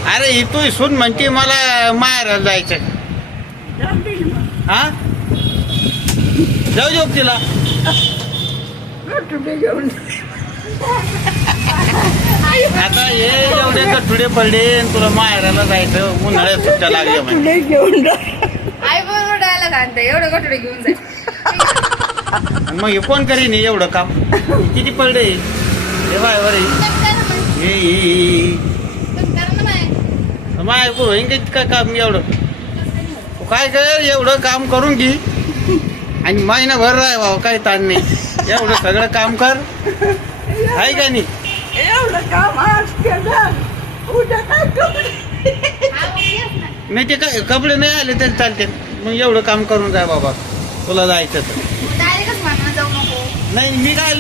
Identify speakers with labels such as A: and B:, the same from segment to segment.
A: अरे ही तू सून म्हणते मला माहेराला जायचं. हा जाऊ देऊ तिला. आता हे एवढे गठुडे पडले आणि तुला माहेराला जायचं, उन्हाळ्यात सुट्ट्या लागल्या म्हणजे
B: घेऊन जा.
C: आई बरोबर डायला घालते एवढं कटोरे घेऊन जाईल.
A: मग हे कोण करीन एवढं काम? किती पडले हे बाय बरे माय होईन काय काम एवढं. तू काय कर एवढं काम करून घे आणि महिनाभर राह बाबा, काही ताण नाही. एवढं सगळं काम कर आहे का नाही.
B: एवढं काम आज केलं, उद्या काय कपडे.
A: नाही ते काय कपडे नाही आले तरी चालते. मग एवढं काम करून जाय बाबा, तुला जायचं तर.
C: डायरेक्टच म्हणा जाऊ नको.
A: नाही मी काय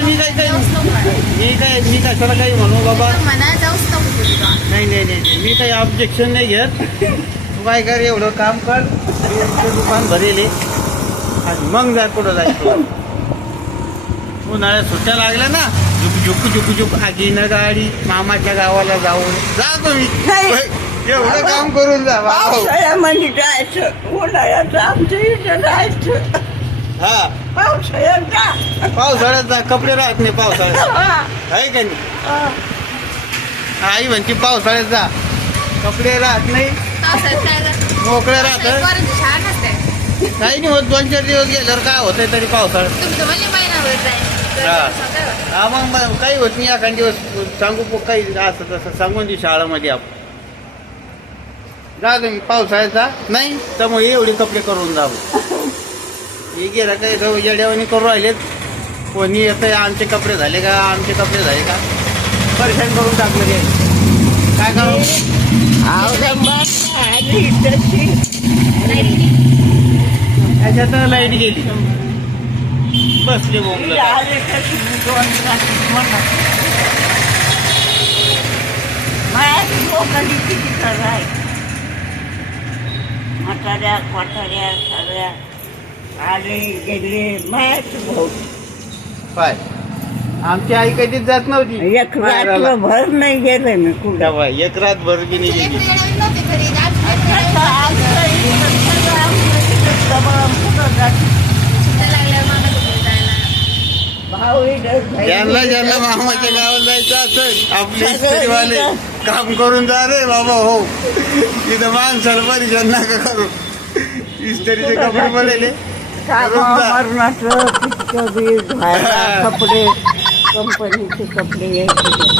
A: कशाला काही म्हणू बाबा.
C: म्हणा जाऊच नको तुला.
A: नाही नाही नाही मी काही ऑब्जेक्शन नाही घेत. तू काय कर एवढं काम कर, ते दुकान भरेल आणि मग जा कुठं जायचं. उन्हाळ्यात सुट्ट्या लागल्या ना, झुकू झुकू आगीनं गाडी मामाच्या गावाला जाऊन जा तुम्ही. एवढं काम करून जा.
B: पावसाळ्यामध्ये जायचं, उन्हाळ्याचं आमच्या इथं जायचं.
A: हा
B: पावसाळ्यात जा.
A: पावसाळ्यात जा, कपडे राहत नाही पावसाळ्यात आहे का नाही. आई म्हणते पावसाळ्यात जा, कपडे राहत नाही, मोकळं राहत.
C: छान असते.
A: काही नाही होत. 2-4 दिवस गेल्यावर काय होतंय तरी पावसाळ्यात.
C: तुमचं म्हणजे महिनाभर जाईल.
A: हा मग काही होत नाही. एखाद दिवस सांगू काही असं तसं सांगून दे शाळेमध्ये आपण. जा तुम्ही पावसाळ्यात जा. नाही तर मग एवढे कपडे करून जा. हे गेला काही येड्यावानी करून राहिलेत. कोणी येतंय आमचे कपडे झाले का, आमचे कपडे झाले का, परेशान करून टाकलं ते. काय करू. त्याच्यात लाईट गेली, बसले बोंबलं.
B: म्हाताऱ्या म्हाताऱ्या सगळ्या आले गेले मायाच भाऊ.
A: काय आमची आई कधीच जात नव्हती.
B: एक रात्रभर नाही गेले मी कुठं.
A: तेव्हा एक रात भर बी नाही गेली. ज्यांना मामाच्या गावाला जायचं असेल, आपले इस्त्रीवाले काम करून जा रे बाबा. हो तिथं माणसाला परेशान नका करू. इस्त्रीचे कपडे पडलेले
B: मरणाचं कपडे कंपनीचे कपडे यायचे.